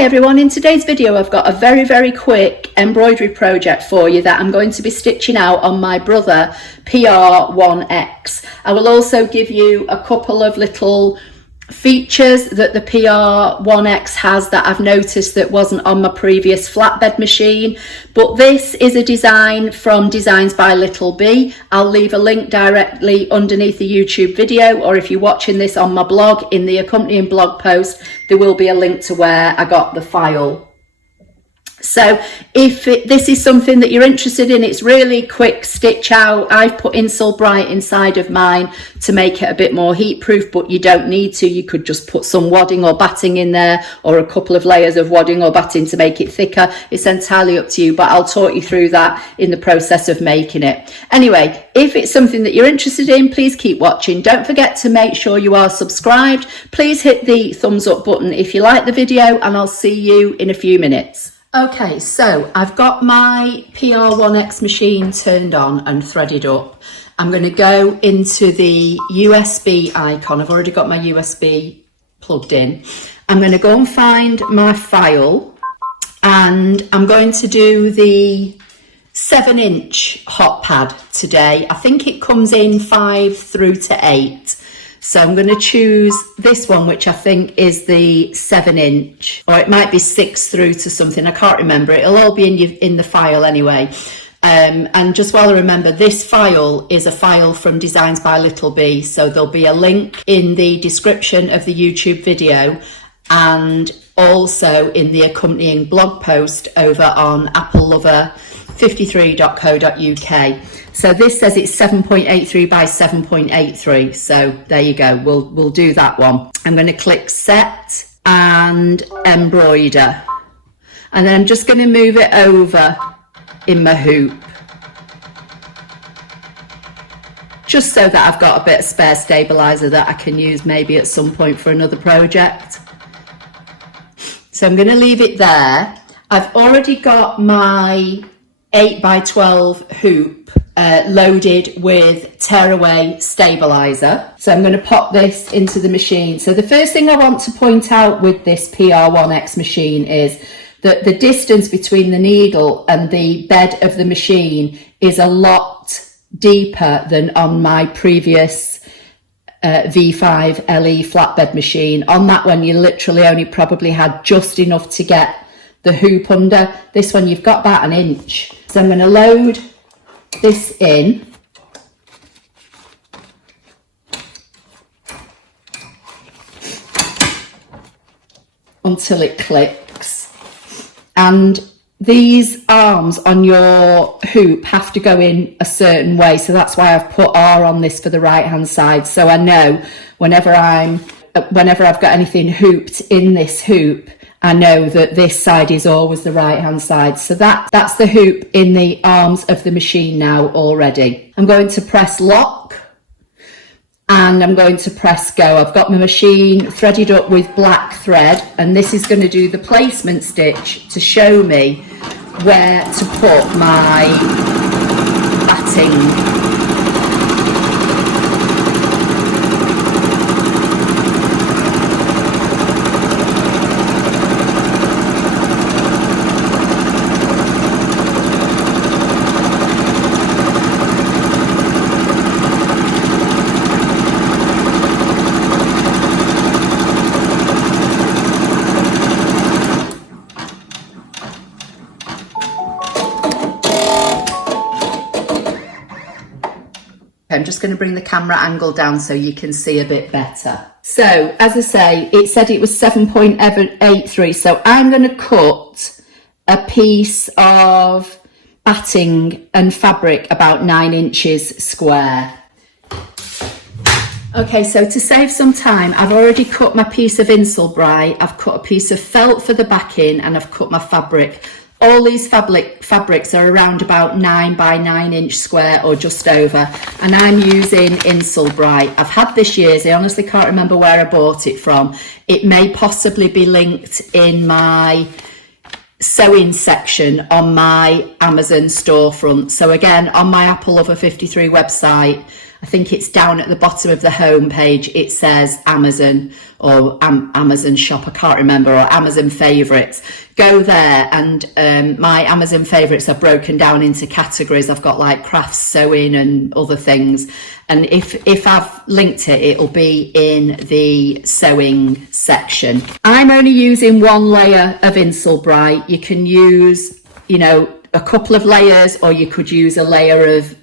Hi everyone, in today's video I've got a very quick embroidery project for you that I'm going to be stitching out on my Brother PR1X. I will also give you a couple of little features that the PR1X has that I've noticed that wasn't on my previous flatbed machine, but this is a design from Designs by Little B. I'll leave a link directly underneath the YouTube video, or if you're watching this on my blog, in the accompanying blog post there will be a link to where I got the file. So if this is something that you're interested in, it's really quick stitch out. I've put Insul Bright inside of mine to make it a bit more heat proof, but you don't need to. You could just put some wadding or batting in there, or a couple of layers of wadding or batting to make it thicker. It's entirely up to you, but I'll talk you through that in the process of making it. Anyway, if it's something that you're interested in, please keep watching. Don't forget to make sure you are subscribed. Please hit the thumbs up button if you like the video, and I'll see you in a few minutes. Okay, so I've got my PR1X machine turned on and threaded up. I'm going to go into the USB icon. I've already got my USB plugged in. I'm going to go and find my file, and I'm going to do the 7-inch hot pad today. I think it comes in 5 through to 8. So I'm going to choose this one, which I think is the 7-inch, or it might be 6 through to something. I can't remember. It'll all be in the file anyway. And just while I remember, this file is a file from Designs by Little B. So there'll be a link in the description of the YouTube video, and also in the accompanying blog post over on applelover53.co.uk. So this says it's 7.83 by 7.83. So there you go. We'll do that one. I'm going to click set and embroider. And then I'm just going to move it over in my hoop, just so that I've got a bit of spare stabilizer that I can use maybe at some point for another project. So I'm going to leave it there. I've already got my 8 by 12 hoop loaded with tearaway stabilizer. So I'm going to pop this into the machine. So the first thing I want to point out with this PR1X machine is that the distance between the needle and the bed of the machine is a lot deeper than on my previous V5 LE flatbed machine. On that one you literally only probably had just enough to get the hoop under. This one you've got about 1 inch. So I'm going to load this in, until it clicks, and these arms on your hoop have to go in a certain way, so that's why I've put R on this for the right hand side, so I know whenever I've got anything hooped in this hoop, I know that this side is always the right hand side. So that's the hoop in the arms of the machine now already. I'm going to press lock and I'm going to press go. I've got my machine threaded up with black thread, and this is going to do the placement stitch to show me where to put my batting. I'm just going to bring the camera angle down so you can see a bit better. So as I say, it said it was 7.83, so I'm going to cut a piece of batting and fabric about 9 inches square. Okay, so to save some time, I've already cut my piece of Insul Bright, I've cut a piece of felt for the backing, and I've cut my fabric. All these fabrics are around about 9 by 9 inch square or just over, and I'm using Insul Bright. I've had this years, I honestly can't remember where I bought it from. It may possibly be linked in my sewing section on my Amazon storefront. So again, on my Apple Lover 53 website, I think it's down at the bottom of the home page. It says Amazon or Amazon shop, I can't remember, or Amazon favorites. Go there, and my Amazon favorites are broken down into categories. I've got like crafts, sewing and other things. And if I've linked it, it'll be in the sewing section. I'm only using one layer of Insulbright. You can use, you know, a couple of layers, or you could use a layer of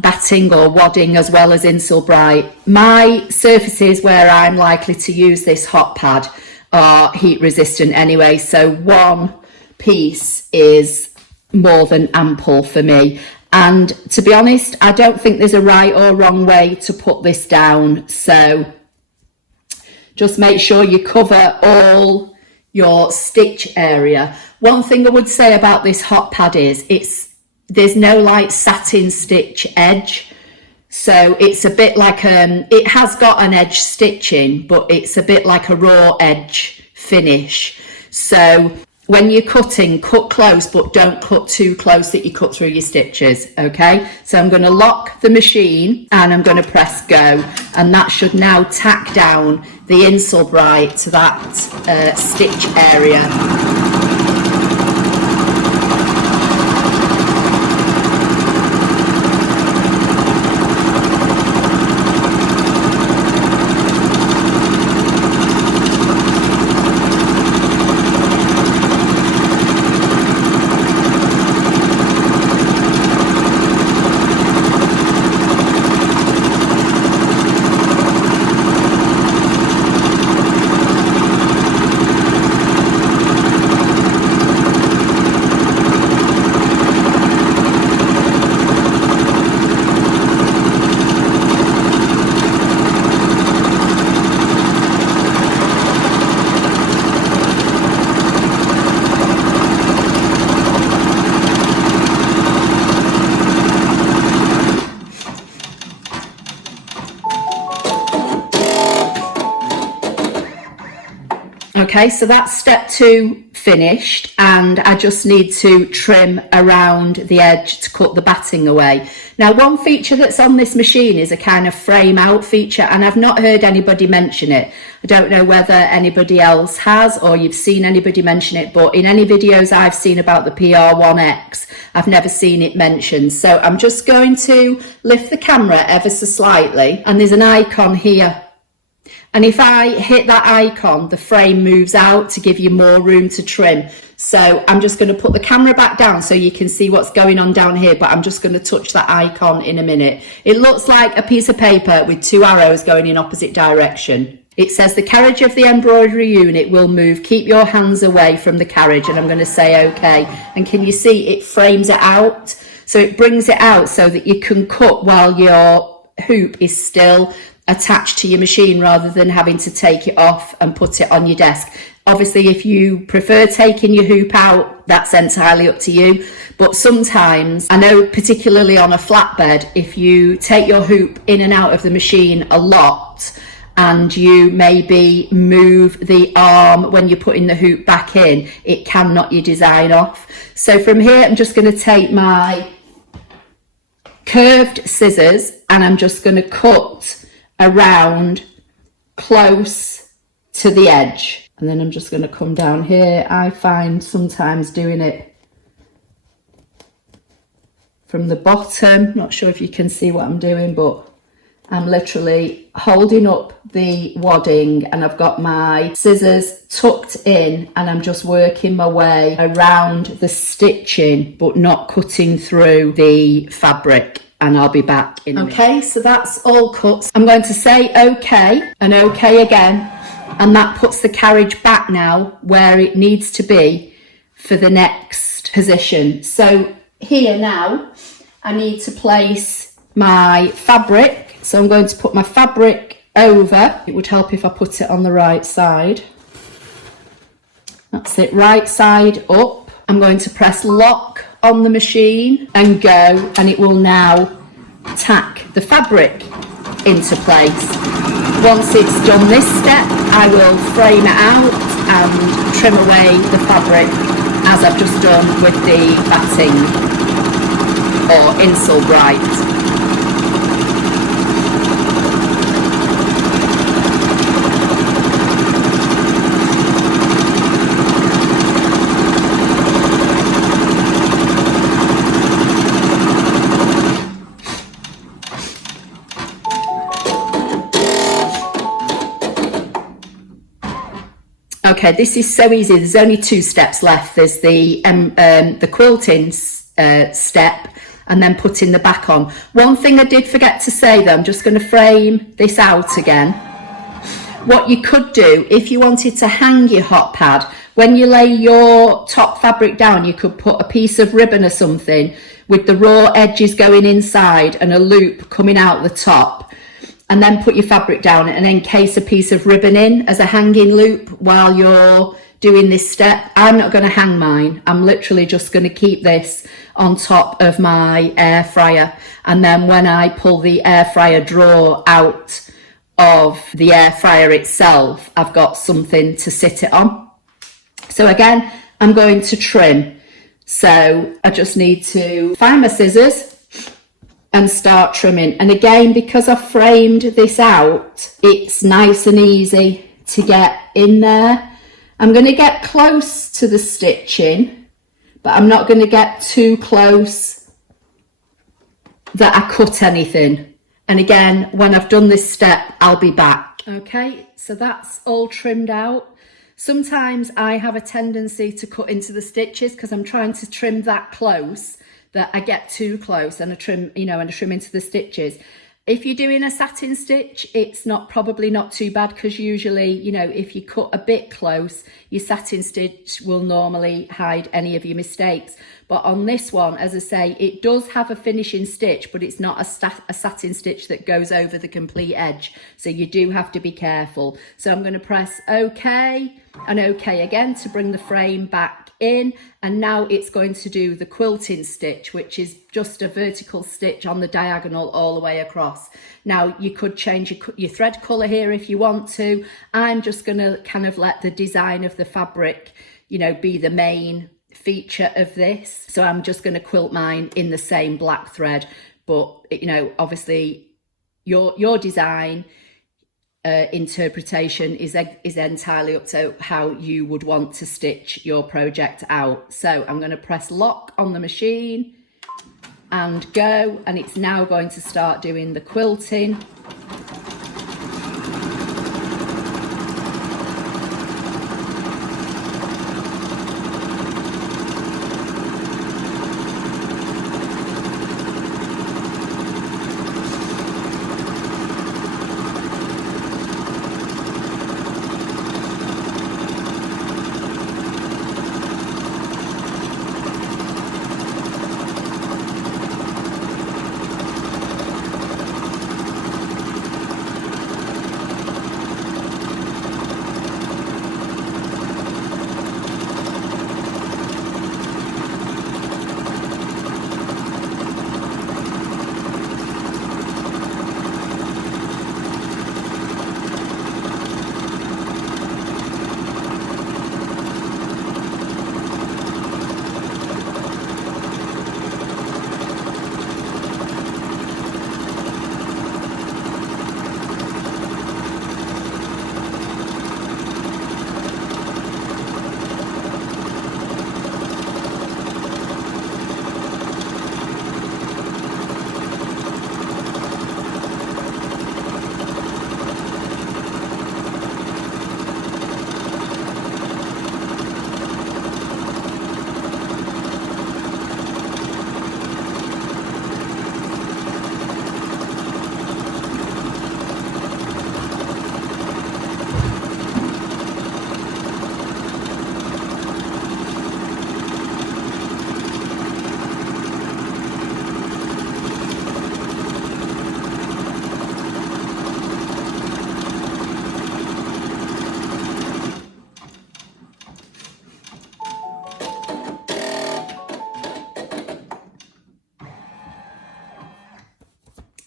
batting or wadding as well as Insulbright. My surfaces where I'm likely to use this hot pad are heat resistant anyway, so one piece is more than ample for me. And to be honest, I don't think there's a right or wrong way to put this down, so just make sure you cover all your stitch area. One thing I would say about this hot pad is there's no like satin stitch edge, so it's a bit like it has got an edge stitching, but it's a bit like a raw edge finish. So when you're cutting, cut close, but don't cut too close that you cut through your stitches. Okay, so I'm going to lock the machine and I'm going to press go, and that should now tack down the Insulbright to that stitch area. Okay, so that's step 2 finished, and I just need to trim around the edge to cut the batting away. Now, one feature that's on this machine is a kind of frame out feature, and I've not heard anybody mention it. I don't know whether anybody else has or you've seen anybody mention it, but in any videos I've seen about the PR1X, I've never seen it mentioned. So I'm just going to lift the camera ever so slightly, and there's an icon here. And if I hit that icon, the frame moves out to give you more room to trim. So I'm just going to put the camera back down so you can see what's going on down here, but I'm just going to touch that icon in a minute. It looks like a piece of paper with 2 arrows going in opposite direction. It says the carriage of the embroidery unit will move. Keep your hands away from the carriage, and I'm going to say okay. And can you see it frames it out? So it brings it out so that you can cut while your hoop is still attached to your machine, rather than having to take it off and put it on your desk. Obviously, if you prefer taking your hoop out, that's entirely up to you. But sometimes, I know particularly on a flatbed, if you take your hoop in and out of the machine a lot, and you maybe move the arm when you're putting the hoop back in, it can knock your design off. So from here, I'm just going to take my curved scissors and I'm just going to cut around close to the edge, and then I'm just going to come down here. I find sometimes doing it from the bottom, not sure if you can see what I'm doing, but I'm literally holding up the wadding and I've got my scissors tucked in, and I'm just working my way around the stitching but not cutting through the fabric. And I'll be back in a minute. Okay, so that's all cut. I'm going to say okay and okay again, and that puts the carriage back now where it needs to be for the next position. So here now, I need to place my fabric. So I'm going to put my fabric over. It would help if I put it on the right side. That's it, right side up. I'm going to press lock on the machine and go, and it will now tack the fabric into place. Once it's done this step, I will frame it out and trim away the fabric as I've just done with the batting or Insel Bright. Okay, this is so easy. There's only 2 steps left. There's the quilting step and then putting the back on. One thing I did forget to say though, I'm just going to frame this out again. What you could do if you wanted to hang your hot pad, when you lay your top fabric down, you could put a piece of ribbon or something with the raw edges going inside and a loop coming out the top, and then put your fabric down and encase a piece of ribbon in as a hanging loop while you're doing this step. I'm not going to hang mine. I'm literally just going to keep this on top of my air fryer. And then when I pull the air fryer drawer out of the air fryer itself, I've got something to sit it on. So again, I'm going to trim. So I just need to find my scissors and start trimming. And again, because I've framed this out, it's nice and easy to get in there. I'm going to get close to the stitching, but I'm not going to get too close that I cut anything. And again, when I've done this step, I'll be back. Okay, so that's all trimmed out. Sometimes I have a tendency to cut into the stitches because I'm trying to trim that close, that I get too close and I trim, and I trim into the stitches. If you're doing a satin stitch, it's probably not too bad, because usually, if you cut a bit close, your satin stitch will normally hide any of your mistakes. But on this one, as I say, it does have a finishing stitch, but it's not a satin stitch that goes over the complete edge. So you do have to be careful. So I'm going to press OK and OK again to bring the frame back in, and now it's going to do the quilting stitch, which is just a vertical stitch on the diagonal all the way across. Now you could change your thread color here if you want to. I'm just going to kind of let the design of the fabric, be the main feature of this. So I'm just going to quilt mine in the same black thread, but obviously your design interpretation is entirely up to how you would want to stitch your project out. So I'm going to press lock on the machine and go, and it's now going to start doing the quilting.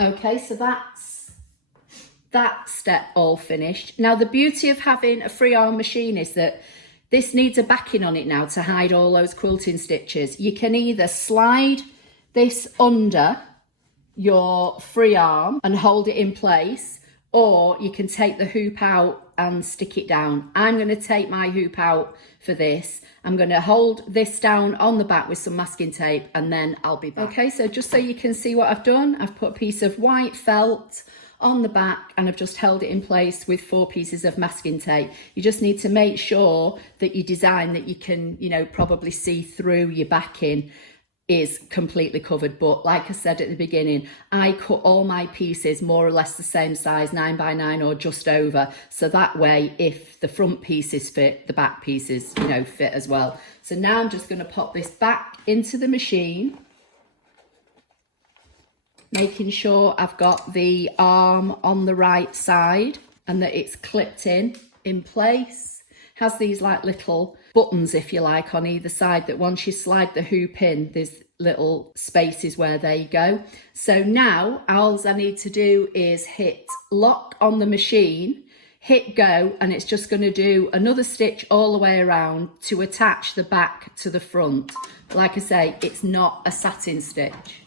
Okay, so that's that step all finished. Now the beauty of having a free arm machine is that this needs a backing on it now to hide all those quilting stitches. You can either slide this under your free arm and hold it in place, or you can take the hoop out and stick it down. I'm going to take my hoop out for this. I'm going to hold this down on the back with some masking tape, and then I'll be back. Okay, so just so you can see what I've done, I've put a piece of white felt on the back and I've just held it in place with 4 pieces of masking tape. You just need to make sure that your design that you can, you know, probably see through your backing is completely covered. But like I said at the beginning, I cut all my pieces more or less the same size, 9 by 9 or just over, so that way if the front pieces fit, the back pieces, you know, fit as well. So now I'm just going to pop this back into the machine, making sure I've got the arm on the right side and that it's clipped in place. Has these like little buttons, if you like, on either side that once you slide the hoop in, there's little spaces where they go. So now all I need to do is hit lock on the machine, hit go, and it's just going to do another stitch all the way around to attach the back to the front. Like I say, it's not a satin stitch.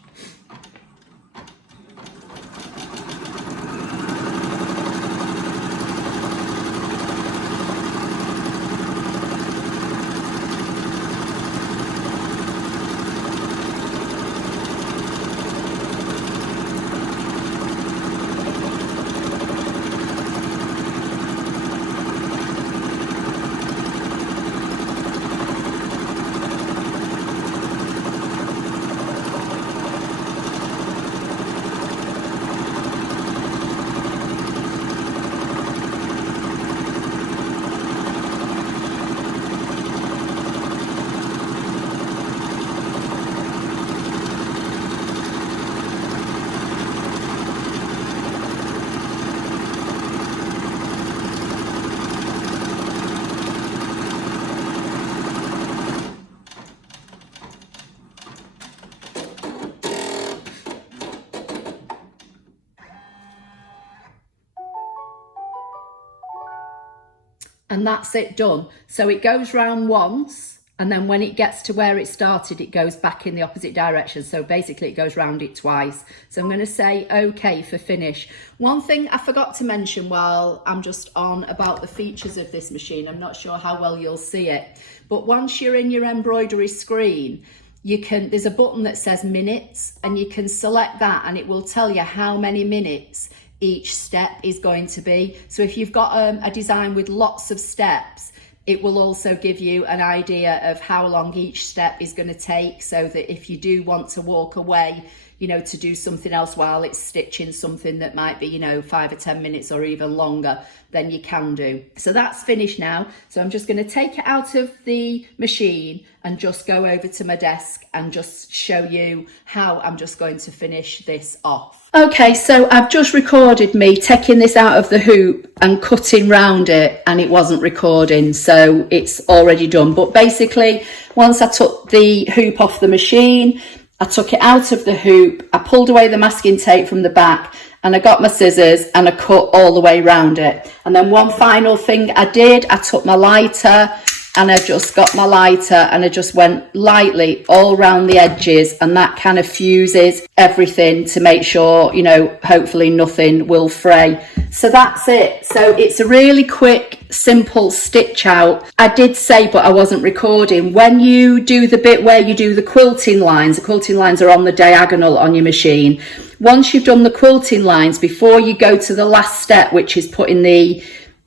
And that's it, done. So it goes round once, and then when it gets to where it started, it goes back in the opposite direction. So basically it goes round it twice. So I'm going to say okay for finish. One thing I forgot to mention while I'm just on about the features of this machine, I'm not sure how well you'll see it, but once you're in your embroidery screen, there's a button that says minutes, and you can select that and it will tell you how many minutes each step is going to be. So if you've got a design with lots of steps, it will also give you an idea of how long each step is going to take, so that if you do want to walk away, you know, to do something else while it's stitching something that might be, you know, 5 or 10 minutes or even longer, then you can do. So that's finished now. So I'm just going to take it out of the machine and just go over to my desk and just show you how I'm just going to finish this off. Okay, so I've just recorded me taking this out of the hoop and cutting round it, and it wasn't recording, so it's already done. But basically, once I took the hoop off the machine, I took it out of the hoop, I pulled away the masking tape from the back, and I got my scissors and I cut all the way around it. And then one final thing I did, I took my lighter and I just got my lighter and I just went lightly all around the edges, and that kind of fuses everything to make sure, you know, hopefully nothing will fray. So that's it. So it's a really quick, simple stitch out. I did say, but I wasn't recording, when you do the bit where you do the quilting lines are on the diagonal on your machine. Once you've done the quilting lines, before you go to the last step, which is putting the,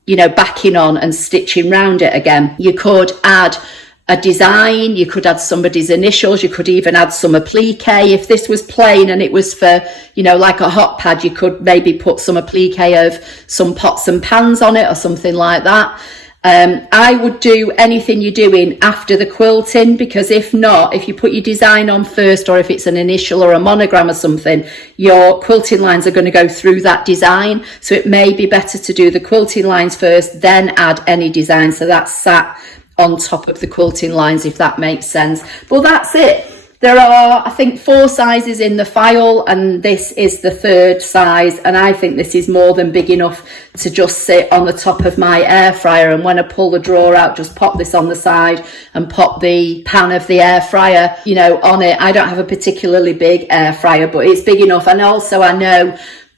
you know, backing on and stitching round it again, you could add a design, you could add somebody's initials, you could even add some applique. If this was plain and it was for, you know, like a hot pad, you could maybe put some applique of some pots and pans on it or something like that. I would do anything you're doing after the quilting, because if not, if you put your design on first, or if it's an initial or a monogram or something, your quilting lines are going to go through that design. So it may be better to do the quilting lines first, then add any design, so that's sat on top of the quilting lines, if that makes sense. But that's it. There are, I think, 4 sizes in the file, and this is the 3rd size, and I think this is more than big enough to just sit on the top of my air fryer. And when I pull the drawer out, just pop this on the side and pop the pan of the air fryer, you know, on it. I don't have a particularly big air fryer, but it's big enough. And also I know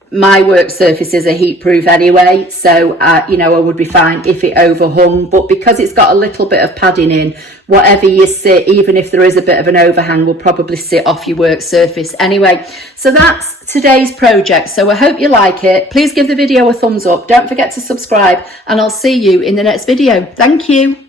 my work surfaces are heat proof anyway, so you know, I would be fine if it overhung. But because it's got a little bit of padding in, whatever you sit, even if there is a bit of an overhang, will probably sit off your work surface anyway. So that's today's project. So I hope you like it. Please give the video a thumbs up, don't forget to subscribe, and I'll see you in the next video. Thank you.